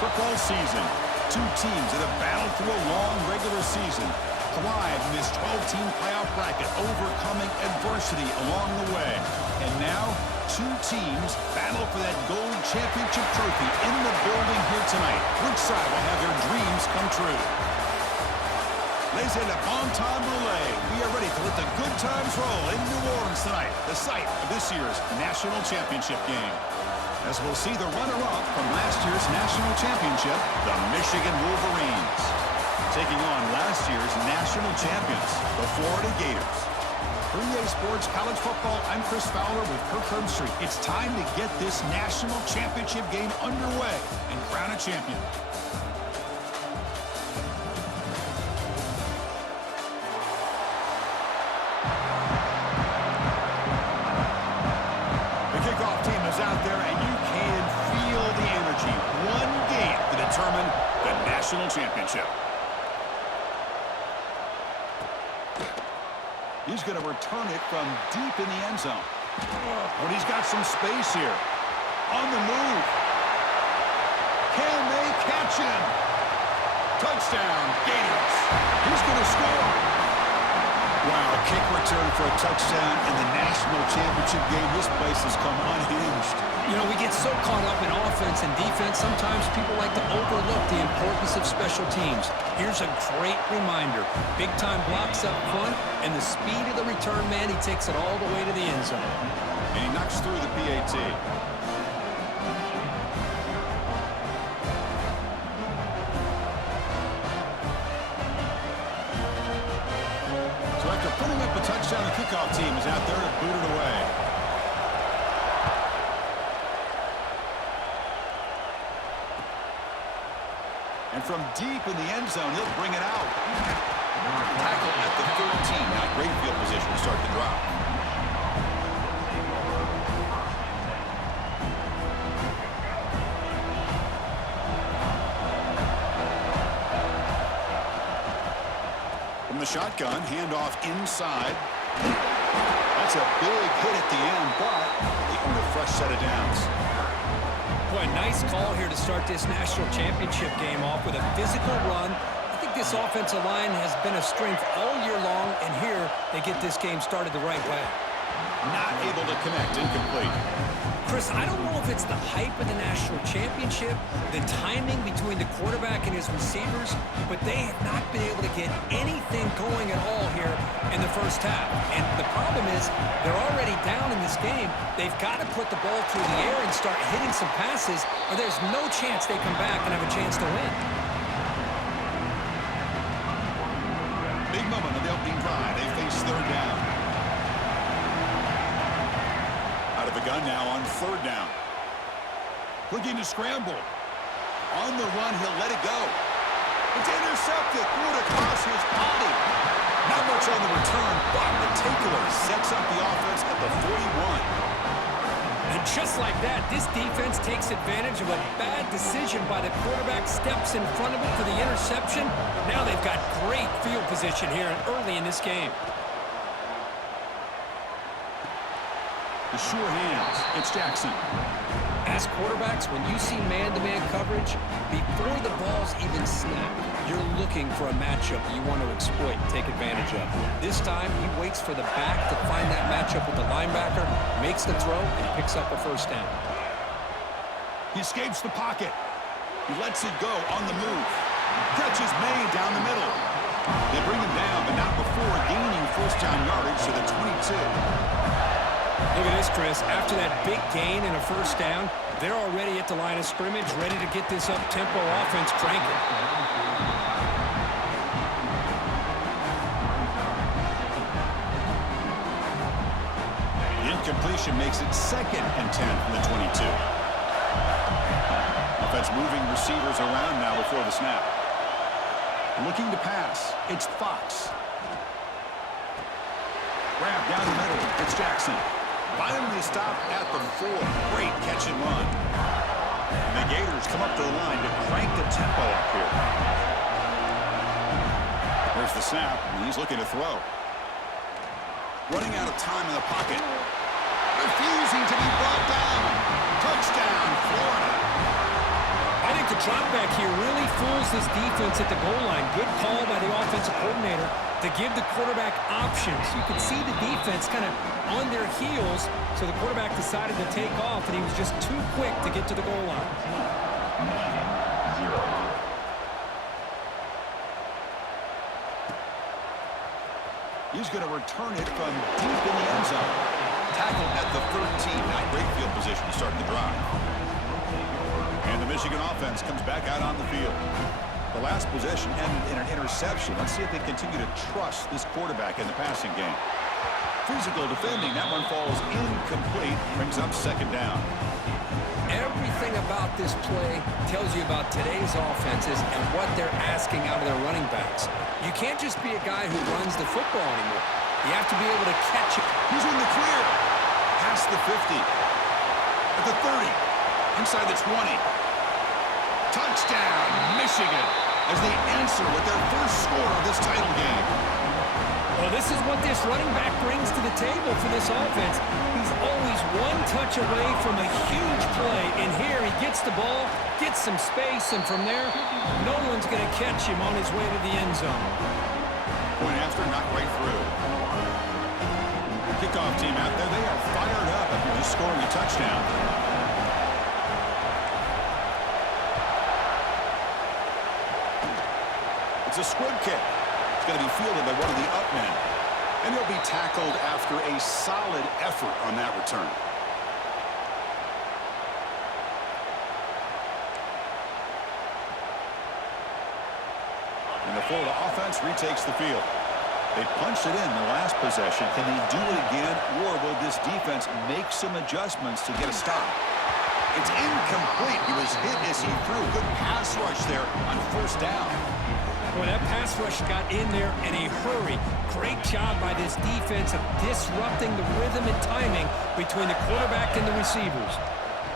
football season. Two teams that have battled through a long regular season, thrive in this 12-team playoff bracket, overcoming adversity along the way. And now, two teams battle for that gold championship trophy in the building here tonight. Which side will have their dreams come true? Ladies and gentlemen, bon temps relay. We are ready to let the good times roll in New Orleans tonight, the site of this year's national championship game. As we'll see the runner-up from last year's national championship, the Michigan Wolverines, taking on last year's national champions, the Florida Gators. For EA Sports College Football, I'm Chris Fowler with Kirk Herbstreit. It's time to get this national championship game underway and crown a champion. The kickoff team is out there, and you can feel the energy. One game to determine the national championship. He's going to return it from deep in the end zone. But he's got some space here. On the move. Can they catch him? Touchdown, Gators. He's going to score. Wow, a kick return for a touchdown in the national championship game. This place has come unhinged. You know, we get so caught up in offense and defense, sometimes people like to overlook the importance of special teams. Here's a great reminder. Big-time blocks up front, and the speed of the return man, he takes it all the way to the end zone. And he knocks through the PAT. So after putting up a touchdown, the kickoff team is out there to boot it away. And from deep in the end zone, he'll bring it out. Tackle at the 13. Now great field position to start the drive. From the shotgun, handoff inside. That's a big hit at the end, but they earn a fresh set of downs. Boy, nice call here to start this national championship game off with a physical run. I think this offensive line has been a strength all year long, and here they get this game started the right way. Not able to connect, incomplete. Chris, I don't know if it's the hype of the national championship, the timing between the quarterback and his receivers, but they have not been able to get anything going at all here in the first half. And the problem is they're already down in this game. They've got to put the ball through the air and start hitting some passes, or there's no chance they come back and have a chance to win. Big moment of the opening drive. They face third down. Out of the gun now on third down. Looking to scramble. On the run, he'll let it go. It's intercepted. Threw it across his body. Not much on the return, but the tackler sets up the offense at the 41. And just like that, this defense takes advantage of a bad decision by the quarterback, steps in front of it for the interception. Now they've got great field position here early in this game. The sure hands. It's Jackson. As quarterbacks, when you see man-to-man coverage, before the ball's even snapped, you're looking for a matchup you want to exploit and take advantage of. This time, he waits for the back to find that matchup with the linebacker, makes the throw, and picks up a first down. He escapes the pocket. He lets it go on the move. Catch is made down the middle. They bring him down, but not before gaining first down yardage to the 22. Look at this, Chris. After that big gain and a first down, they're already at the line of scrimmage, ready to get this up-tempo offense cranking. The incompletion makes it 2nd and 10 from the 22. Offense moving receivers around now before the snap. Looking to pass. It's Fox. Grab down the middle. It's Jackson. Finally stopped at the 4. Great catch and run. And the Gators come up to the line to crank the tempo up here. There's the snap, and he's looking to throw. Running out of time in the pocket. Refusing to be brought down. Touchdown, Florida. I think the drop back here really fools this defense at the goal line. Good call by the offensive coordinator to give the quarterback options. You could see the defense kind of on their heels, so the quarterback decided to take off, and he was just too quick to get to the goal line. He's going to return it from deep in the end zone. Tackled at the 13. Not great field position to start the drive. And the Michigan offense comes back out on the field. The last possession ended in an interception. Let's see if they continue to trust this quarterback in the passing game. Physical defending. That one falls incomplete. Brings up second down. Everything about this play tells you about today's offenses and what they're asking out of their running backs. You can't just be a guy who runs the football anymore. You have to be able to catch it. He's in the clear. Past the 50. At the 30. Inside the 20. Touchdown, Michigan, as they answer with their first score of this title game. Well, this is what this running back brings to the table for this offense. He's always one touch away from a huge play. And here he gets the ball, gets some space, and from there, no one's going to catch him on his way to the end zone. Point after, not right through. Kickoff team out there, they are fired up after just scoring a touchdown. It's a squib kick. It's going to be fielded by one of the up men. And he'll be tackled after a solid effort on that return. And the Florida offense retakes the field. They punched it in the last possession. Can they do it again, or will this defense make some adjustments to get a stop? It's incomplete. He was hit as he threw. Good pass rush there on first down. Boy, that pass rush got in there in a hurry. Great job by this defense of disrupting the rhythm and timing between the quarterback and the receivers.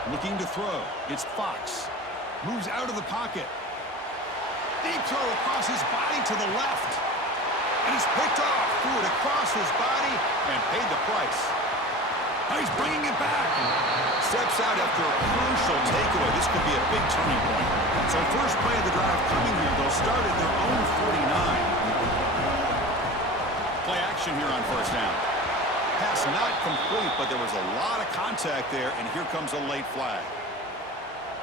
Looking to throw. It's Fox. Moves out of the pocket. Deep throw across his body to the left. And he's picked off. Threw it across his body and paid the price. Now he's bringing it back. Steps out after a crucial takeaway. This could be a big turning point. So first play of the drive coming here. They'll start at their own 49. Play action here on first down. Pass not complete, but there was a lot of contact there, and here comes a late flag.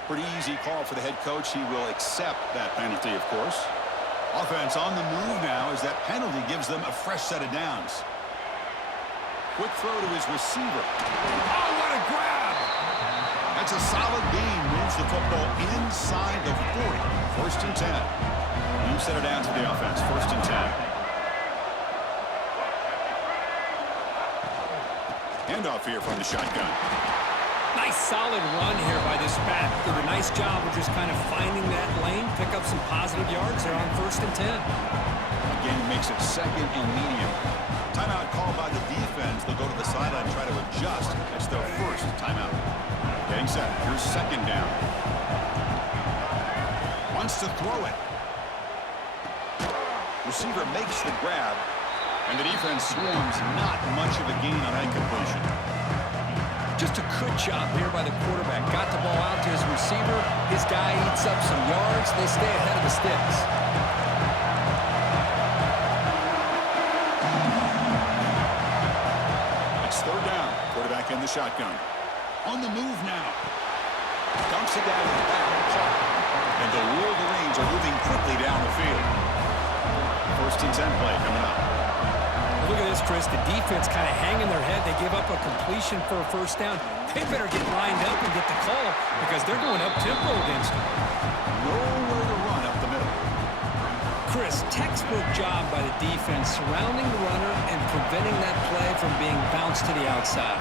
Pretty easy call for the head coach. He will accept that penalty, of course. Offense on the move now as that penalty gives them a fresh set of downs. Quick throw to his receiver. Oh, what a grab! That's a solid gain. Moves the football inside the 40. First and 10. You set it down to the offense. First and 10. Handoff here from the shotgun. Nice solid run here by this back. Did a nice job of just kind of finding that lane, pick up some positive yards there on first and 10. Again, makes it second and medium. Timeout called by the defense. They'll go to the sideline and try to adjust. That's their first timeout. Getting set. Here's second down. Wants to throw it. Receiver makes the grab. And the defense swarms. Not much of a gain on that completion. Just a good job here by the quarterback. Got the ball out to his receiver. His guy eats up some yards. They stay ahead of the sticks. It's third down. Quarterback in the shotgun. On the move now. Dumps it down in the back. And the Wolverines are moving quickly down the field. First and 10 play coming up. Look at this, Chris. The defense kind of hanging their head. They give up a completion for a first down. They better get lined up and get the call because they're going up-tempo against them. Nowhere to run up the middle. Chris, textbook job by the defense surrounding the runner and preventing that play from being bounced to the outside.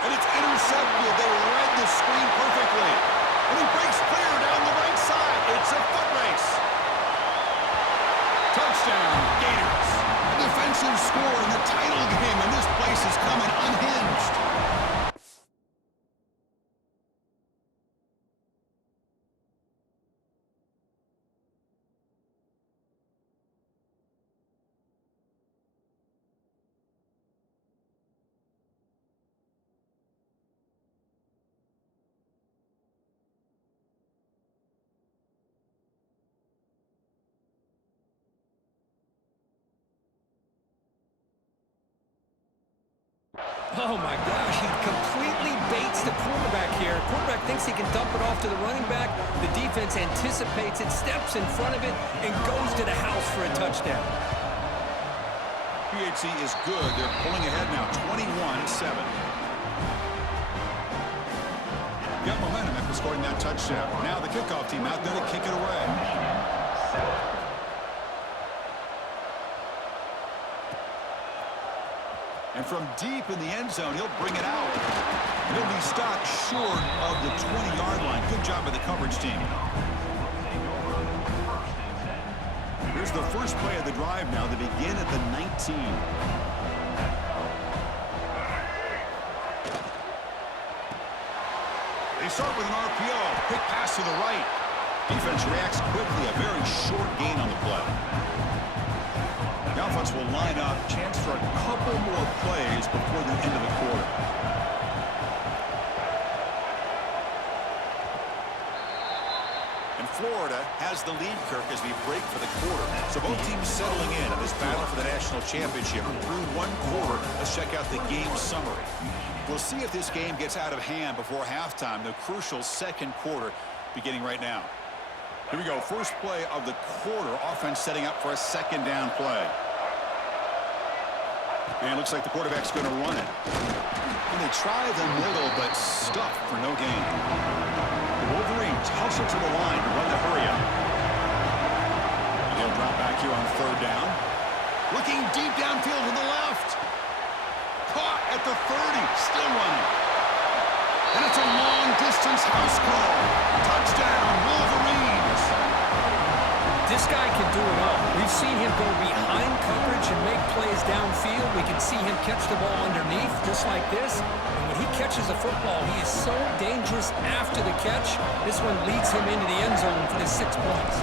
And it's intercepted. They read the screen perfectly. And he breaks clear down the right side. It's a foot race. Touchdown, Gators. A defensive score in the title game, and this place is coming unhinged. Oh, my gosh. He completely baits the quarterback here. Quarterback thinks he can dump it off to the running back. The defense anticipates it, steps in front of it, and goes to the house for a touchdown. PHC is good. They're pulling ahead now, 21-7. Got momentum after scoring that touchdown. Now the kickoff team out there to kick it away. And from deep in the end zone, he'll bring it out. He'll be stopped short of the 20-yard line. Good job by the coverage team. Here's the first play of the drive now. They begin at the 19. They start with an RPO. Quick pass to the right. Defense reacts quickly. A very short gain on the play. The offense will line up. Chance for a couple more plays before the end of the quarter. And Florida has the lead, Kirk, as we break for the quarter. So both teams settling in on this battle for the national championship. Through one quarter, let's check out the game summary. We'll see if this game gets out of hand before halftime. The crucial second quarter beginning right now. Here we go. First play of the quarter. Offense setting up for a second down play. And it looks like the quarterback's going to run it. And they try the middle, but stuffed for no gain. The Wolverines hustle to the line to run the hurry up. And they'll drop back here on third down. Looking deep downfield to the left. Caught at the 30. Still running. And it's a long-distance house call. Touchdown, Wolverines. This guy can do it all. We've seen him go behind coverage and make plays downfield. We can see him catch the ball underneath just like this. And when he catches the football, he is so dangerous after the catch. This one leads him into the end zone for the 6 points.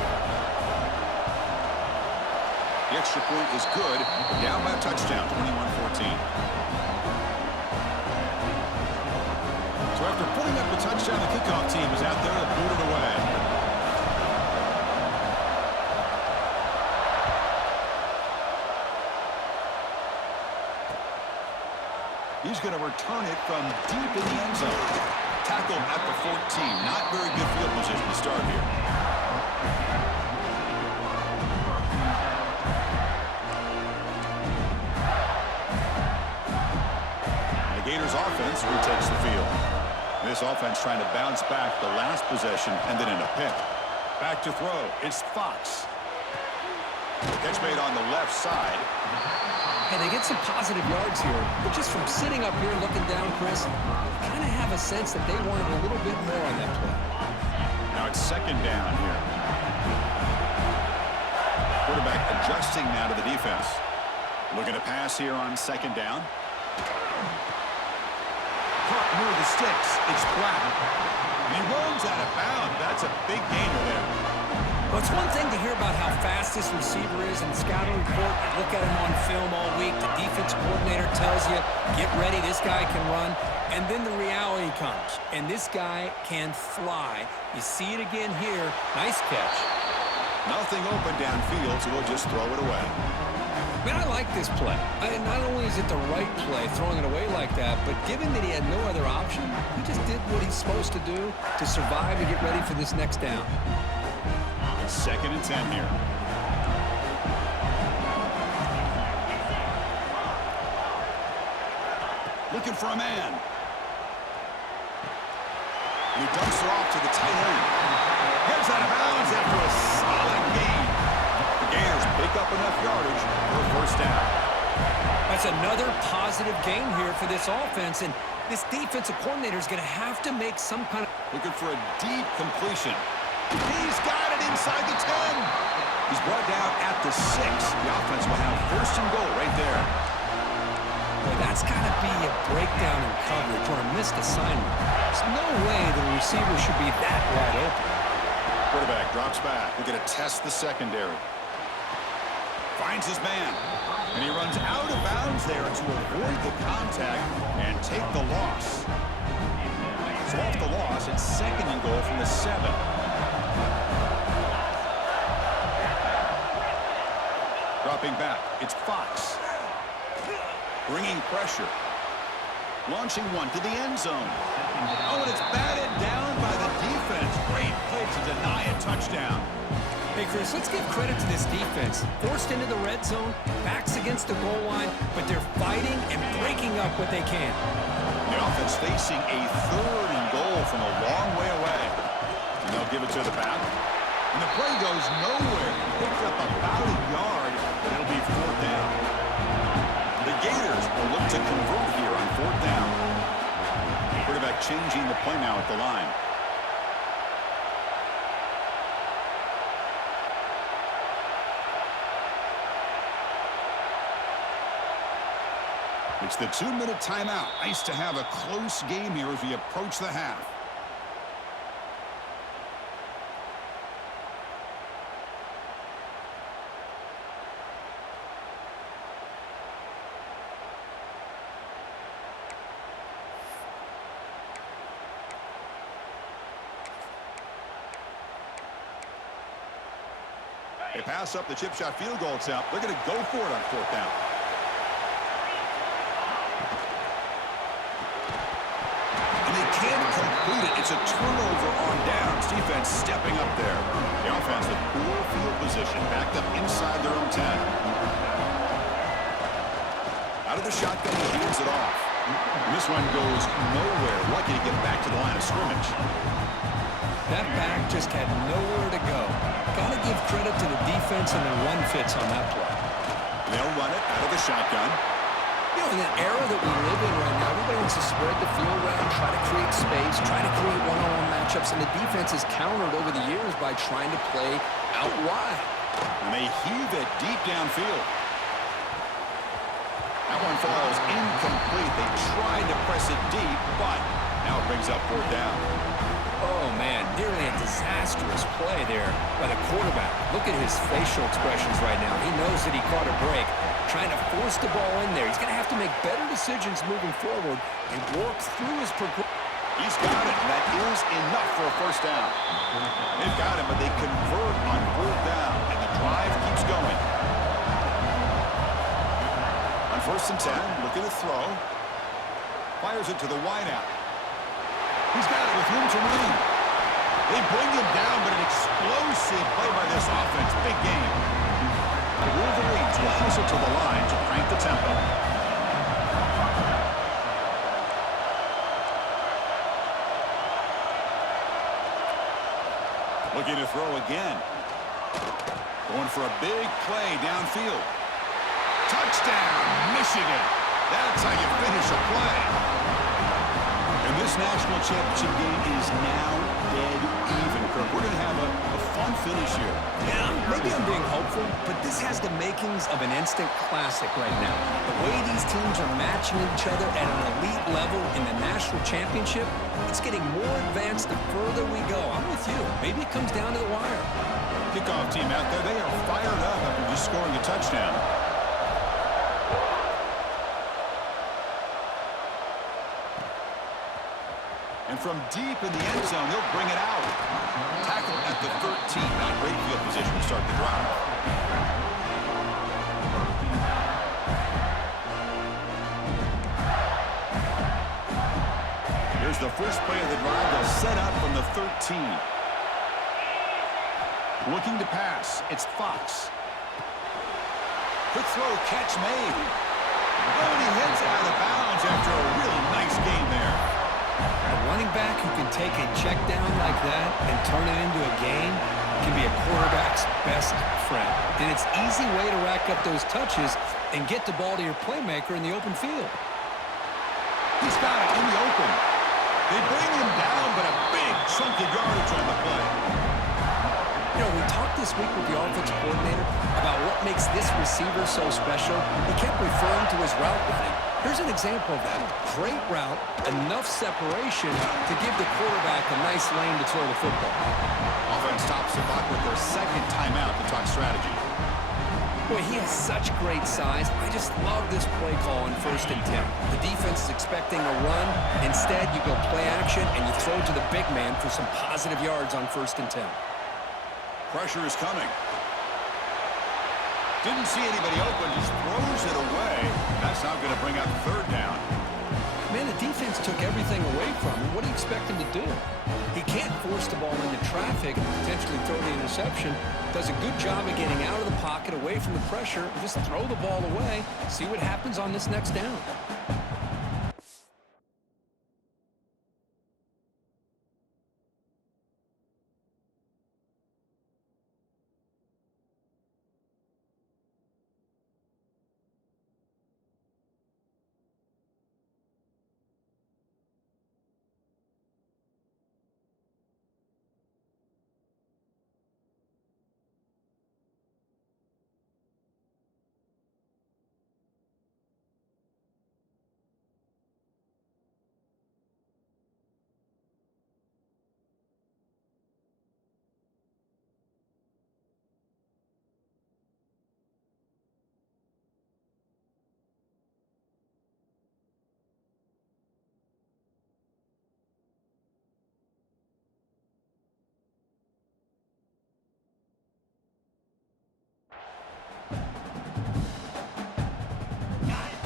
The extra point is good. Down by a touchdown, 21-14. So after putting up the touchdown, the kickoff team is out there to boot it away. He's going to return it from deep in the end zone. Tackled at the 14. Not very good field position to start here. The Gators offense retakes the field. This offense trying to bounce back the last possession and then in a pick. Back to throw. It's Fox. Catch made on the left side. And they get some positive yards here, but just from sitting up here looking down, Chris, you kind of have a sense that they wanted a little bit more on that play. Now it's second down here. Quarterback adjusting now to the defense. Looking to pass here on second down. Caught near the sticks. It's Black. And he runs out of bounds. That's a big gainer there. Well, it's one thing to hear about how fast this receiver is in the scouting report. You look at him on film all week. The defense coordinator tells you, get ready, this guy can run. And then the reality comes, and this guy can fly. You see it again here. Nice catch. Nothing open downfield, so we'll just throw it away. Man, I like this play. Not only is it the right play, throwing it away like that, but given that he had no other option, he just did what he's supposed to do to survive and get ready for this next down. Second and 10 here. Looking for a man. And he dumps it off to the tight end. Gets out of bounds after a solid gain. The Gators pick up enough yardage for a first down. That's another positive gain here for this offense, and this defensive coordinator is going to have to make some kind of... Looking for a deep completion. He's got it inside the 10. He's brought down at the 6. The offense will have first and goal right there. Boy, that's got to be a breakdown in coverage or a missed assignment. There's no way that a receiver should be that wide open. Quarterback drops back. We're going to test the secondary. Finds his man. And he runs out of bounds there to avoid the contact and take the loss. So off the loss, it's second and goal from the 7. Dropping back, it's Fox. Bringing pressure. launching one to the end zone. Oh, and it's batted down by the defense. Great play to deny a touchdown. Hey, Chris, let's give credit to this defense. Forced into the red zone, backs against the goal line, but they're fighting and breaking up what they can. The offense facing a 3rd and goal from a long way away. And they'll give it to the back. And the play goes nowhere. Picked up about a yard, but it'll be 4th down. The Gators will look to convert here on 4th down. Quarterback changing the play now at the line. It's the 2-minute timeout. Nice to have a close game here as we approach the half. They pass up the chip shot field goal attempt. They're going to go for it on 4th down. Can't complete it. It's a turnover on downs. Defense stepping up there. The offense with poor field position, backed up inside their own 10. Out of the shotgun, he hands it off. And this one goes nowhere. Lucky to get back to the line of scrimmage. That back just had nowhere to go. Got to give credit to the defense and the run fits on that play. They'll run it out of the shotgun. You know, in that era that we live in right now, everybody wants to spread the field around, try to create space, try to create one-on-one matchups, and the defense has countered over the years by trying to play out wide. And they heave it deep downfield. That one falls incomplete. They tried to press it deep, but now it brings up 4th down. Oh, man, nearly a disastrous play there by the quarterback. Look at his facial expressions right now. He knows that he caught a break, trying to force the ball in there. He's going to have to make better decisions moving forward and work through his progression. He's got it, and that is enough for a 1st down. They've got him, but they convert on 4th down, and the drive keeps going. On 1st and 10, looking to throw. Fires it to the wideout. He's got it with room to run. They bring him down, but an explosive play by this offense. Big game. The Wolverines will hustle to the line to crank the tempo. Looking to throw again. Going for a big play downfield. Touchdown, Michigan. That's how you finish a play. And this national championship game is now dead even, Kirk. We're going to have a fun finish here. Yeah, maybe I'm being hopeful, but this has the makings of an instant classic right now. The way these teams are matching each other at an elite level in the national championship, it's getting more advanced the further we go. I'm with you. Maybe it comes down to the wire. Kickoff team out there, they are fired up after just scoring a touchdown. And from deep in the end zone, he'll bring it out. Tackle at the 13. Not great field position to start the drive. Here's the first play of the drive. They'll set up from the 13. Looking to pass. It's Fox. Quick throw, catch made. Oh, and he heads out of bounds after a really nice game there. A running back who can take a check down like that and turn it into a gain can be a quarterback's best friend. And it's an easy way to rack up those touches and get the ball to your playmaker in the open field. He's got it in the open. They bring him down, but a big chunk of yardage on the play. You know, we talked this week with the offensive coordinator about what makes this receiver so special. He kept referring to his route running. Here's an example of that. Great route, enough separation to give the quarterback a nice lane to throw the football. Offense stops the clock with their second timeout to talk strategy. Boy, he has such great size. I just love this play call on 1st and 10. The defense is expecting a run. Instead, you go play action and you throw to the big man for some positive yards on 1st and 10. Pressure is coming. Didn't see anybody open, just throws it away. That's not going to bring up 3rd down. man, the defense took everything away from him. What do you expect him to do? He can't force the ball into traffic and potentially throw the interception. Does a good job of getting out of the pocket, away from the pressure, and just throw the ball away. See what happens on this next down.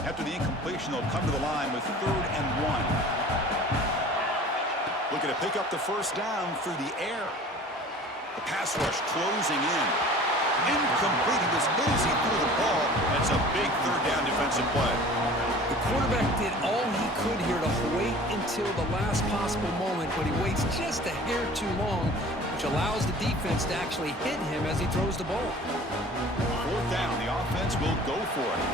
After the incompletion, they'll come to the line with 3rd and 1. Looking to pick up the first down through the air. The pass rush closing in. Incomplete. He was busy through the ball. That's a big 3rd down defensive play. The quarterback did all he could here to wait until the last possible moment, but he waits just a hair too long, which allows the defense to actually hit him as he throws the ball. 4th down, the offense will go for it.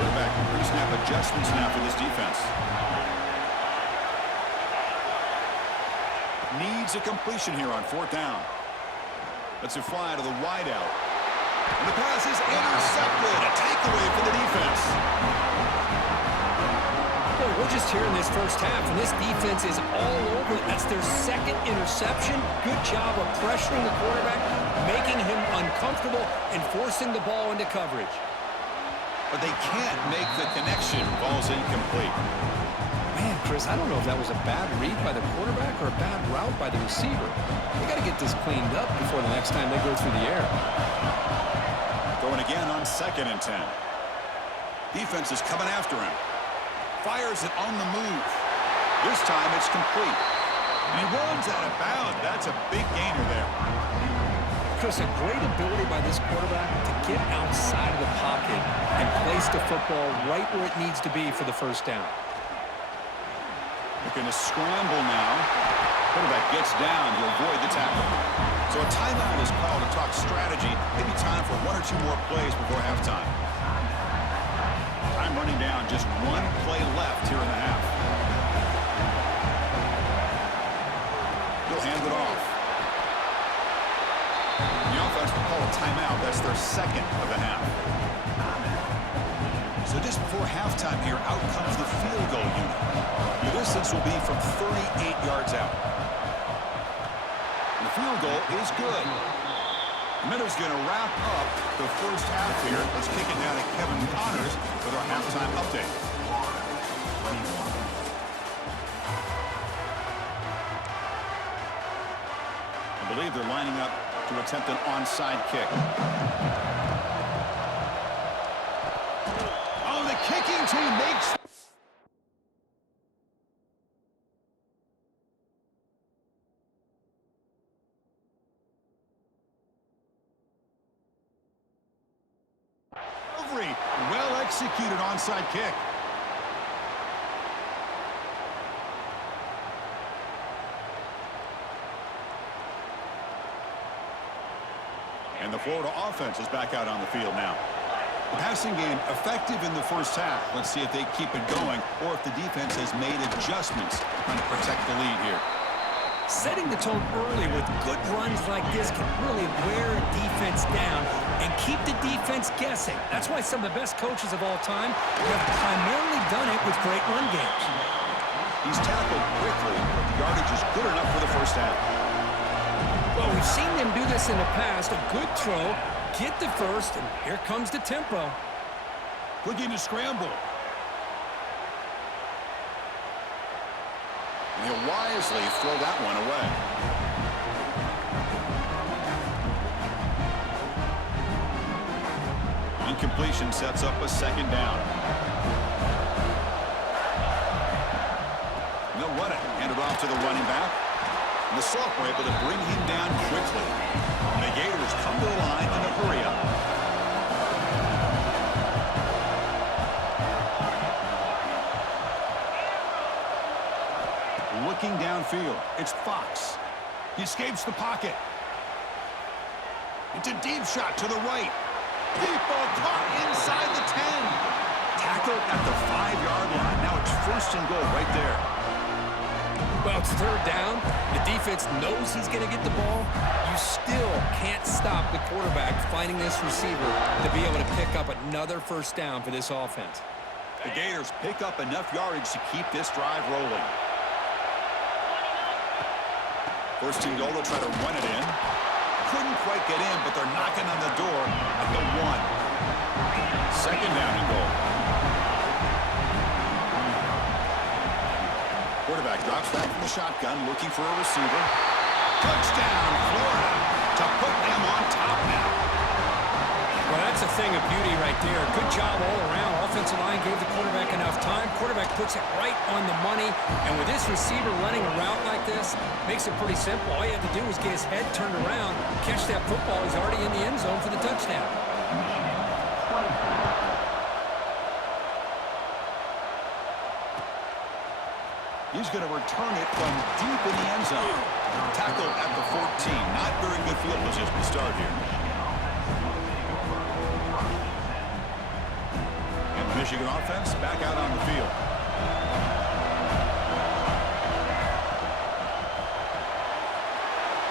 Quarterback pre-snap adjustments now for this defense. Needs a completion here on 4th down. Let's it fly to the wideout. And the pass is intercepted. A takeaway for the defense. Boy, we're just here in this first half, and this defense is all over it. That's their 2nd interception. Good job of pressuring the quarterback, making him uncomfortable, and forcing the ball into coverage. But they can't make the connection. Ball's incomplete. Man, Chris, I don't know if that was a bad read by the quarterback or a bad route by the receiver. They got to get this cleaned up before the next time they go through the air. Going again on 2nd and 10. Defense is coming after him. Fires it on the move. This time it's complete. And he runs out of bounds. That's a big gainer there. Chris, a great ability by this quarterback to get outside of the pocket and place the football right where it needs to be for the first down. Looking to scramble now. Quarterback gets down to avoid the tackle. So a timeout is called to talk strategy. Maybe time for 1 or 2 more plays before halftime. Time running down. Just 1 play left here in the half. He'll hand it off. The offense will call a timeout. That's their 2nd of the half. So just before halftime here, out comes the field goal unit. The distance will be from 38 yards out. And the field goal is good. The Minnows going to wrap up the first half here. Let's kick it down to Kevin Connors with our halftime update. I believe they're lining up to attempt an onside kick. Oh, the kicking team makes... Well-executed onside kick. And the Florida offense is back out on the field now. The passing game effective in the first half. Let's see if they keep it going or if the defense has made adjustments trying to protect the lead here. Setting the tone early with good runs like this can really wear a defense down and keep the defense guessing. That's why some of the best coaches of all time have primarily done it with great run games. He's tackled quickly, but the yardage is good enough for the first half. Well, we've seen them do this in the past. A good throw, get the first, and here comes the tempo. Looking to scramble. And he'll wisely throw that one away. Incompletion sets up a 2nd down. to the running back. And the sophomore able to bring him down quickly. And the Gators come to the line in a hurry-up. Looking downfield, it's Fox. He escapes the pocket. It's a deep shot to the right. Deep ball caught inside the 10. Tackled at the 5-yard line. Now it's 1st and goal right there. Well, it's 3rd down. The defense knows he's going to get the ball. You still can't stop the quarterback finding this receiver to be able to pick up another 1st down for this offense. The Gators pick up enough yardage to keep this drive rolling. 1st and goal, they'll try to run it in. Couldn't quite get in, but they're knocking on the door at the 1. 2nd down and goal. Quarterback drops back from the shotgun, looking for a receiver. Touchdown, Florida, to put them on top now. Well, that's a thing of beauty right there. Good job all around. Offensive line gave the quarterback enough time. Quarterback puts it right on the money. And with this receiver running a route like this, makes it pretty simple. All you have to do is get his head turned around, catch that football. He's already in the end zone for the touchdown. He's going to return it from deep in the end zone. Tackle at the 14. Not very good field position to start here. And the Michigan offense back out on the field.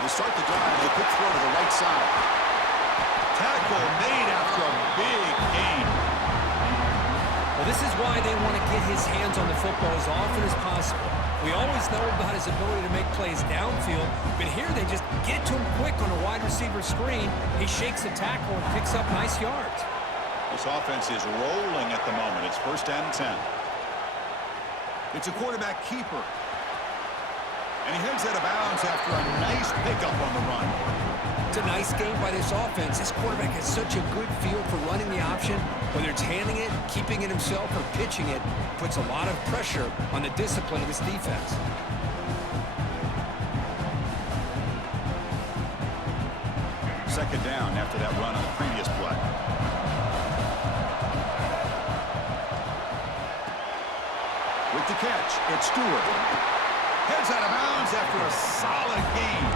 They start the drive with a quick throw to the right side. Tackle made after a big gain. Well, this is why they want to get his hands on the football as often as possible. We always know about his ability to make plays downfield, but here they just get to him quick on a wide receiver screen. He shakes the tackle and picks up nice yards. This offense is rolling at the moment. It's 1st down and 10. It's a quarterback keeper. And he heads out of bounds after a nice pickup on the run. It's a nice game by this offense. This quarterback has such a good feel for running the option. Whether it's handing it, keeping it himself, or pitching it, puts a lot of pressure on the discipline of this defense. Second down after that run on the previous play. With the catch, it's Stewart. Heads out of bounds after a solid gain.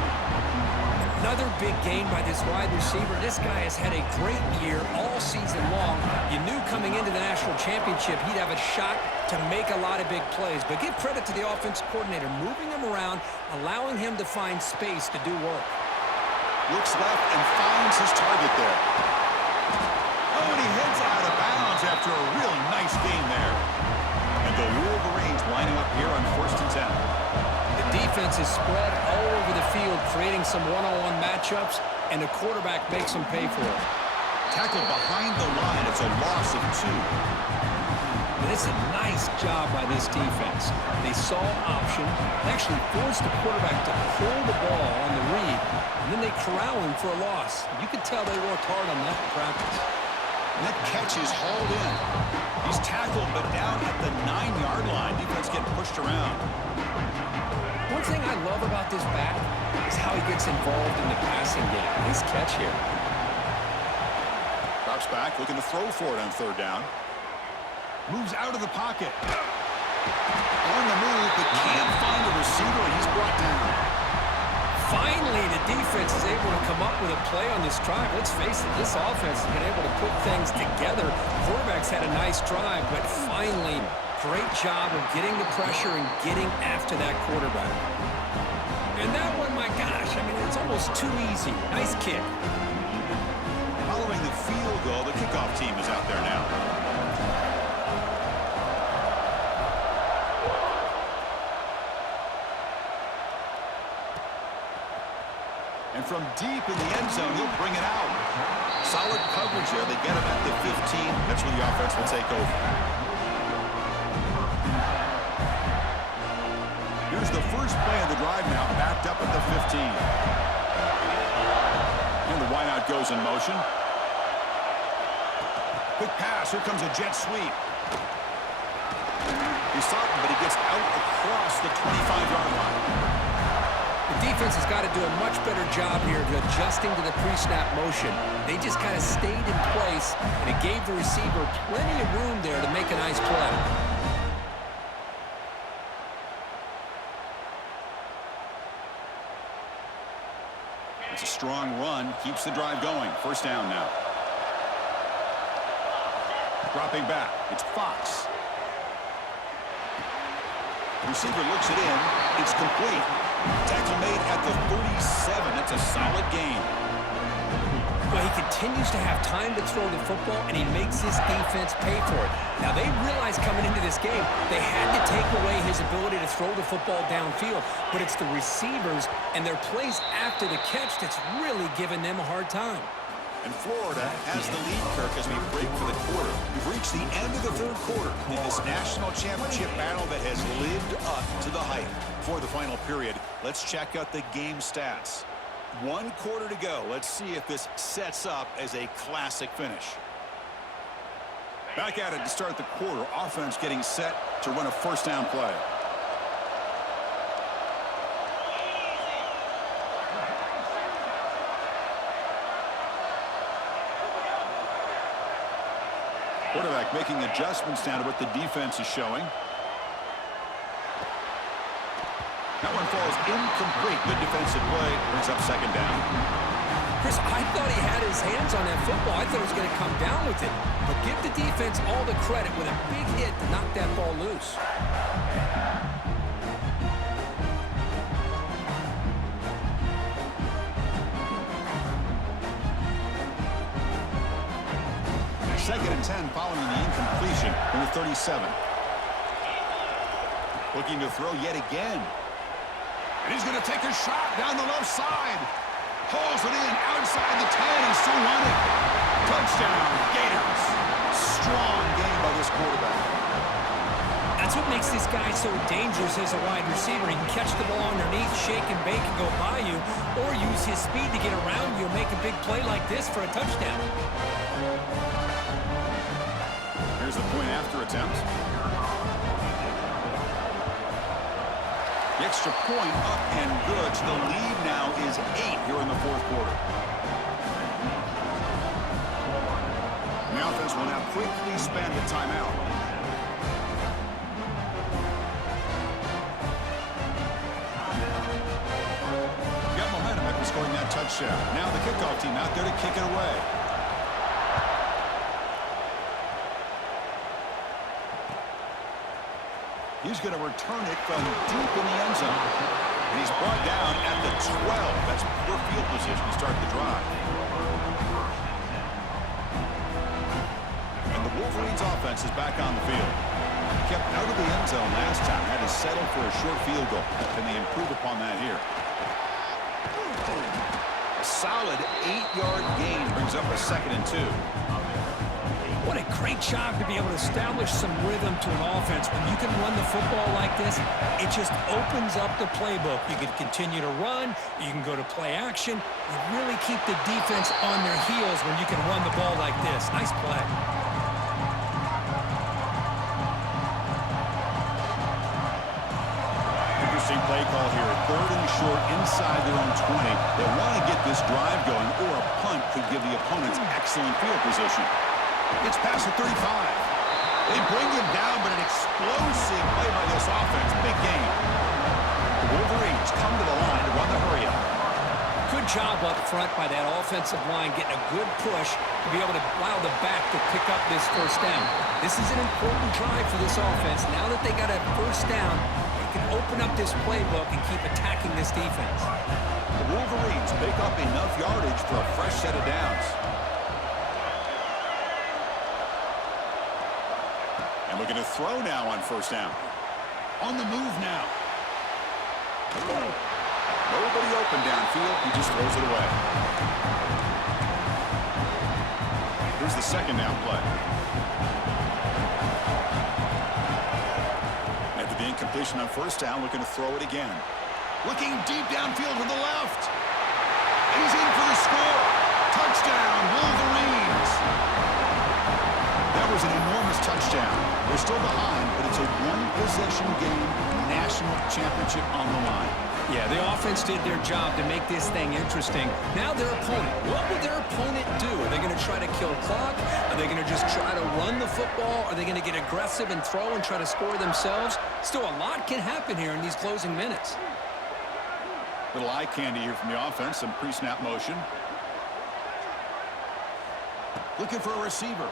Another big gain by this wide receiver. This guy has had a great year all season long. You knew coming into the national championship he'd have a shot to make a lot of big plays. But give credit to the offensive coordinator, moving him around, allowing him to find space to do work. Looks left and finds his target there. Oh, and he heads out of bounds after a real nice gain there. And the Wolverines lining up here on 1st and 10. Defense is spread all over the field, creating some one-on-one matchups, and the quarterback makes them pay for it. Tackled behind the line. It's a loss of 2. And it's a nice job by this defense. They saw option, actually forced the quarterback to pull the ball on the read, and then they corral him for a loss. You can tell they worked hard on that in practice. And that catch is hauled in. He's tackled, but down at the 9-yard line. Defense getting pushed around. One thing I love about this back is how he gets involved in the passing game. Nice catch here. Drops back, looking to throw for it on 3rd down. Moves out of the pocket. On the move, but can't find a receiver, and he's brought down. Finally, the defense is able to come up with a play on this drive. Let's face it, this offense has been able to put things together. Quarterback's had a nice drive, but finally, great job of getting the pressure and getting after that quarterback. And that one, my gosh, I mean, it's almost too easy. Nice kick. Following the field goal, the kickoff team is out there now. And from deep in the end zone, he'll bring it out. Solid coverage there. They get him at the 15. That's where the offense will take over. Here's the first play of the drive now, backed up at the 15. And the wideout goes in motion. Quick pass. Here comes a jet sweep. He's something, but he gets out across the 25-yard line. The defense has got to do a much better job here of adjusting to the pre-snap motion. They just kind of stayed in place, and it gave the receiver plenty of room there to make a nice play. It's a strong run, keeps the drive going. First down now. Dropping back, it's Fox. Receiver looks it in. It's complete. Tackle made at the 37. That's a solid game. Well, he continues to have time to throw the football, and he makes his defense pay for it. Now, they realized coming into this game they had to take away his ability to throw the football downfield, but it's the receivers and their plays after the catch that's really giving them a hard time. And Florida has the lead, Kirk, as we break for the quarter. We've reached the end of the third quarter in this national championship battle that has lived up to the hype. For the final period, let's check out the game stats. 1 quarter to go. Let's see if this sets up as a classic finish. Back at it to start the quarter. Offense getting set to run a first down play. Quarterback making adjustments now to what the defense is showing. That one falls incomplete. Good defensive play. Brings up second down. Chris, I thought he had his hands on that football. I thought he was going to come down with it. But give the defense all the credit with a big hit to knock that ball loose. Second and 10 following the incompletion from the 37. Looking to throw yet again. And he's going to take a shot down the left side. Pulls it in outside the 10 and still running. Touchdown, Gators. Strong game by this quarterback. That's what makes this guy so dangerous as a wide receiver. He can catch the ball underneath, shake and bake and go by you, or use his speed to get around you and make a big play like this for a touchdown. Here's the point after attempt. The extra point up and good. So the lead now is 8 here in the fourth quarter. And the offense will now quickly spend a timeout. Got momentum after scoring that touchdown. Now the kickoff team out there to kick it away. He's going to return it from deep in the end zone. And he's brought down at the 12. That's poor field position to start the drive. And the Wolverines offense is back on the field. Kept out of the end zone last time. Had to settle for a short field goal. Can they improve upon that here? A solid 8-yard gain brings up a 2nd and 2. What a great job to be able to establish some rhythm to an offense. When you can run the football like this, it just opens up the playbook. You can continue to run. You can go to play action. You really keep the defense on their heels when you can run the ball like this. Nice play. Interesting play call here. 3rd and short inside their own 20. They want to get this drive going, or a punt could give the opponents excellent field position. It's past the 35. They bring him down, but an explosive play by this offense. Big game. The Wolverines come to the line to run the hurry-up. Good job up front by that offensive line, getting a good push to be able to allow the back to pick up this first down. This is an important drive for this offense. Now that they got a first down, they can open up this playbook and keep attacking this defense. The Wolverines pick up enough yardage for a fresh set of downs. And we're going to throw now on first down. On the move now. Nobody open downfield. He just throws it away. Here's the second down play. After the incompletion on first down, we're going to throw it again. Looking deep downfield to the left. And he's in for the score. Touchdown, Wolverines. That was an enormous touchdown. Their still behind, but it's a one-possession game, national championship on the line. Yeah, the offense did their job to make this thing interesting. Now their opponent. What would their opponent do? Are they going to try to kill clock? Are they going to just try to run the football? Are they going to get aggressive and throw and try to score themselves? Still, a lot can happen here in these closing minutes. Little eye candy here from the offense, some pre-snap motion. Looking for a receiver.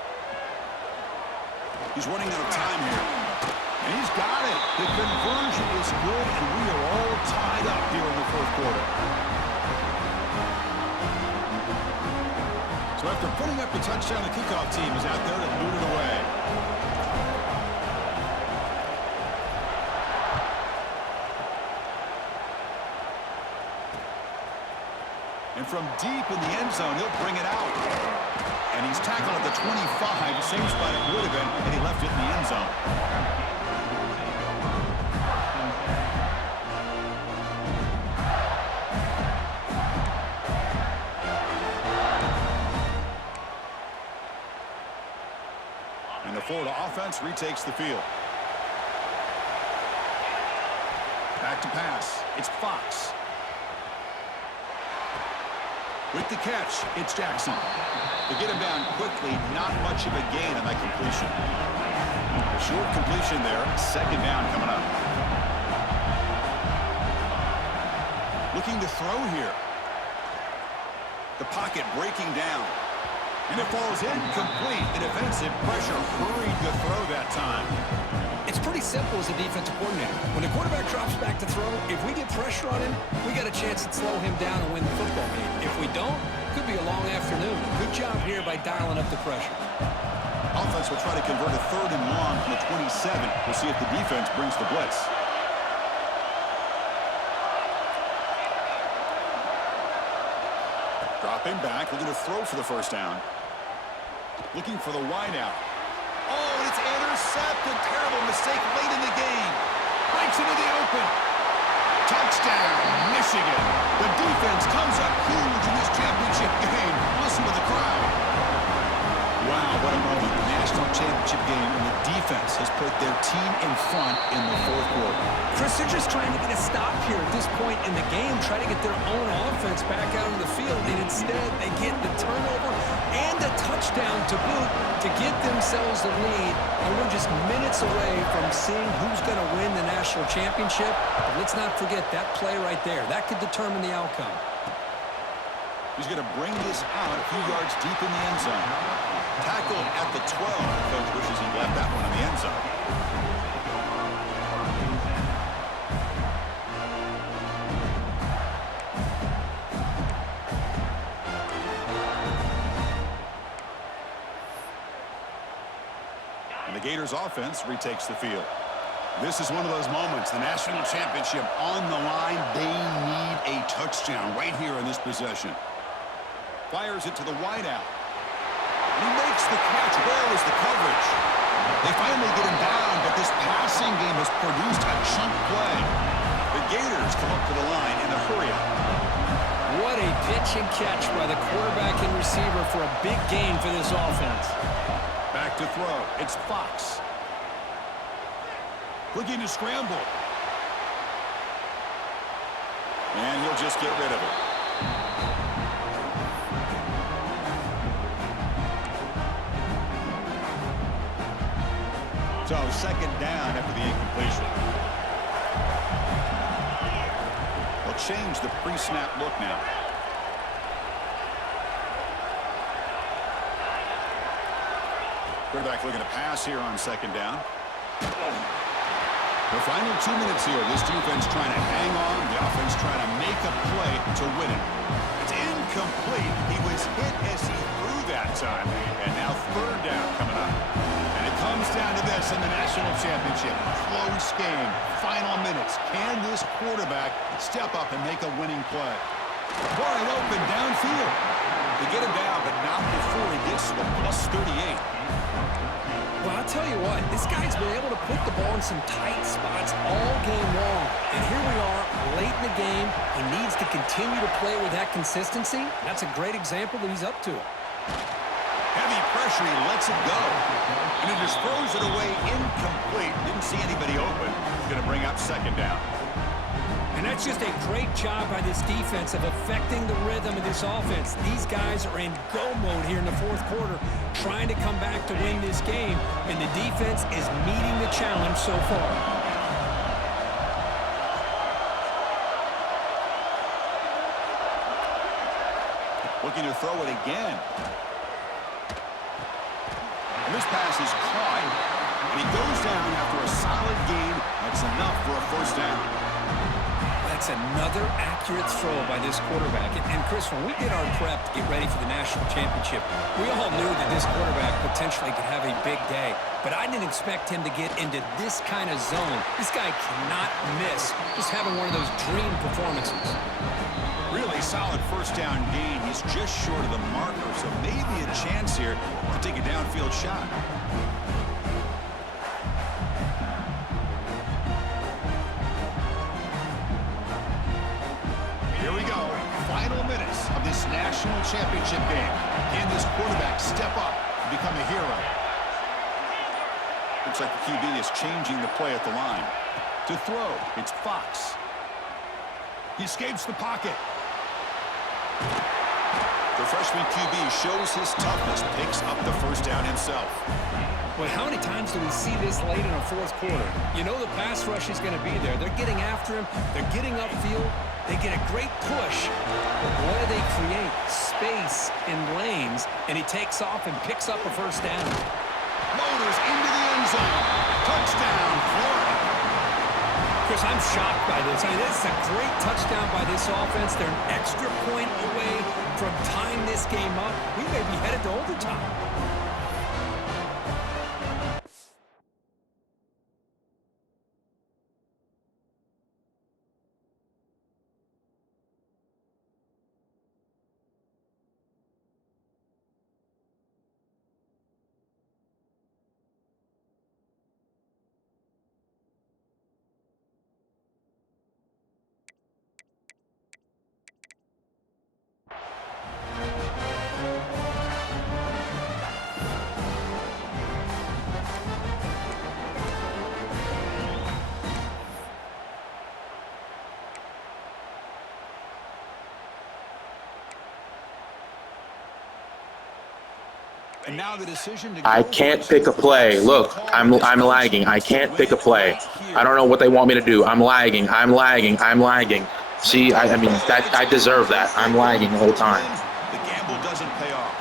He's running out of time here. And he's got it. The conversion is good, and we are all tied up here in the fourth quarter. So after putting up the touchdown, the kickoff team is out there to boot it away. And from deep in the end zone, he'll bring it out. And he's tackled at the 25, same spot it would have been, and he left it in the end zone. And the Florida offense retakes the field. Back to pass. It's Fox. With the catch, it's Jackson. They get him down quickly, not much of a gain on that completion. Short completion there, second down coming up. Looking to throw here. The pocket breaking down. And it falls incomplete. The defensive pressure hurried to throw that time. It's pretty simple as a defensive coordinator. When the quarterback drops back to throw, if we get pressure on him, we got a chance to slow him down and win the football game. If we don't, could be a long afternoon. Good job here by dialing up the pressure. Offense will try to convert a 3rd and long from the 27. We'll see if the defense brings the blitz. Dropping back, looking to throw for the first down. Looking for the wideout. Oh, and it's intercepted. Terrible mistake late in the game. Breaks into the open. Touchdown, Michigan. The defense comes up huge in this championship game. Listen to the crowd. Wow, what a moment. The national championship game, and the defense has put their team in front in the fourth quarter. Chris, they're just trying to get a stop here at this point in the game, try to get their own offense back out on the field, and instead they get the turnover and a touchdown to boot to give themselves the lead, and we're just minutes away from seeing who's going to win the national championship. But let's not forget that play right there. That could determine the outcome. He's going to bring this out a few yards deep in the end zone. Tackled at the 12. Coach wishes he left that one in the end zone. And the Gators offense retakes the field. This is one of those moments, the national championship on the line. They need a touchdown right here in this possession. Fires it to the wideout. And he makes the catch. Where was the coverage? They finally get him down, but this passing game has produced a chunk play. The Gators come up to the line in a hurry-up. What a pitch and catch by the quarterback and receiver for a big gain for this offense. Back to throw. It's Fox. Looking to scramble. And he'll just get rid of it. So second down after the incompletion. They'll change the pre-snap look now. Quarterback looking to pass here on second down. The final 2 minutes here. This defense trying to hang on. The offense trying to make a play to win it. It's incomplete. He was hit as he threw that time. And now third down coming up. And it comes down to this in the national championship. Close game. Final minutes. Can this quarterback step up and make a winning play? Wide open downfield. They get him down, but not before he gets to the plus 38. Well, I'll tell you what, this guy's been able to put the ball in some tight spots all game long. And here we are, late in the game. He needs to continue to play with that consistency. That's a great example that he's up to it. Heavy pressure, he lets it go. And he just throws it away incomplete. Didn't see anybody open. He's going to bring up second down. And that's just a great job by this defense of affecting the rhythm of this offense. These guys are in go mode here in the fourth quarter, trying to come back to win this game, and the defense is meeting the challenge so far. Looking to throw it again. And this pass is caught, and he goes down after a solid gain. That's enough for a first down. That's another accurate throw by this quarterback. And Chris, when we did our prep to get ready for the national championship, we all knew that this quarterback potentially could have a big day. But I didn't expect him to get into this kind of zone. This guy cannot miss. Just having one of those dream performances. Really solid first down gain. He's just short of the marker, so maybe a chance here to take a downfield shot. Here we go. Final minutes of this national championship game. Can this quarterback step up and become a hero? Looks like the QB is changing the play at the line. To throw, it's Fox. He escapes the pocket. The freshman QB shows his toughness, picks up the first down himself. Boy, how many times do we see this late in a fourth quarter? You know the pass rush is going to be there. They're getting after him. They're getting upfield. They get a great push. But what do they create? Space in lanes, and he takes off and picks up a first down. Motors into the end zone. Touchdown, Florida. Chris, I'm shocked by this. I mean, this is a great touchdown by this offense. They're an extra point away from tying this game up. We may be headed to overtime. And now the decision to I can't pick a play. Look, I'm lagging. I can't pick a play. I don't know what they want me to do. I'm lagging. See, I mean, that I deserve that. I'm lagging the whole time. The gamble doesn't pay off.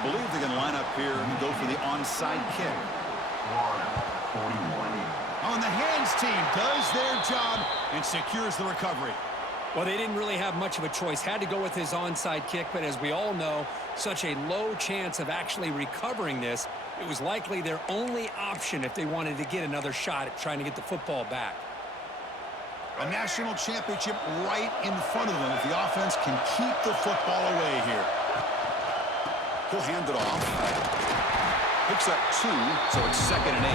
I believe they're going to line up here and go for the onside kick. On the hands team does their job and secures the recovery. Well, they didn't really have much of a choice. Had to go with his onside kick, but as we all know, such a low chance of actually recovering this. It was likely their only option if they wanted to get another shot at trying to get the football back. A national championship right in front of them if the offense can keep the football away here. He'll hand it off. Picks up 2, so it's 2nd and 8.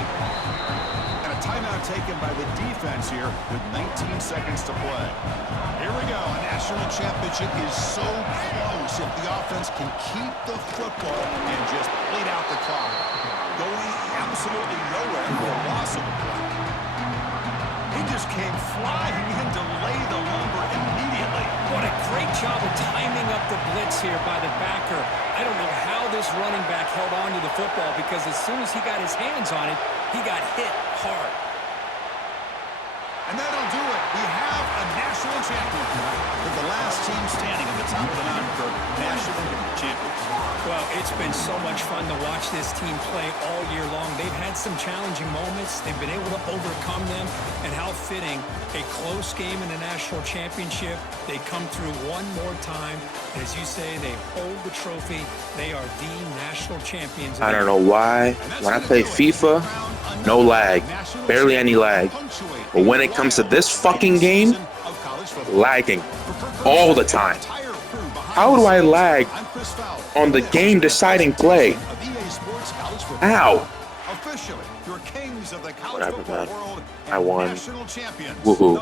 And a timeout taken by the defense here with 19 seconds to play. Here we go. A national championship is so close if the offense can keep the football and just bleed out the clock. Going absolutely nowhere for a loss of a play. He just came flying in to lay the lumber immediately. What a great job of timing up the blitz here by the backer. I don't know how this running back held on to the football because as soon as he got his hands on it, he got hit hard. And that'll do it. We have a national champion with the last team standing at the top of the mountain for national champions. Well, it's been so much fun to watch this team play all year long. They've had some challenging moments. They've been able to overcome them. And how fitting, a close game in the national championship. They come through one more time. And as you say, they hold the trophy. They are the national champions. I don't know why. When I play FIFA, no lag. Barely any lag. But when it comes to this fucking game, lagging all the time. How do I lag on the game-deciding play? How? Whatever, man. I won. Woohoo.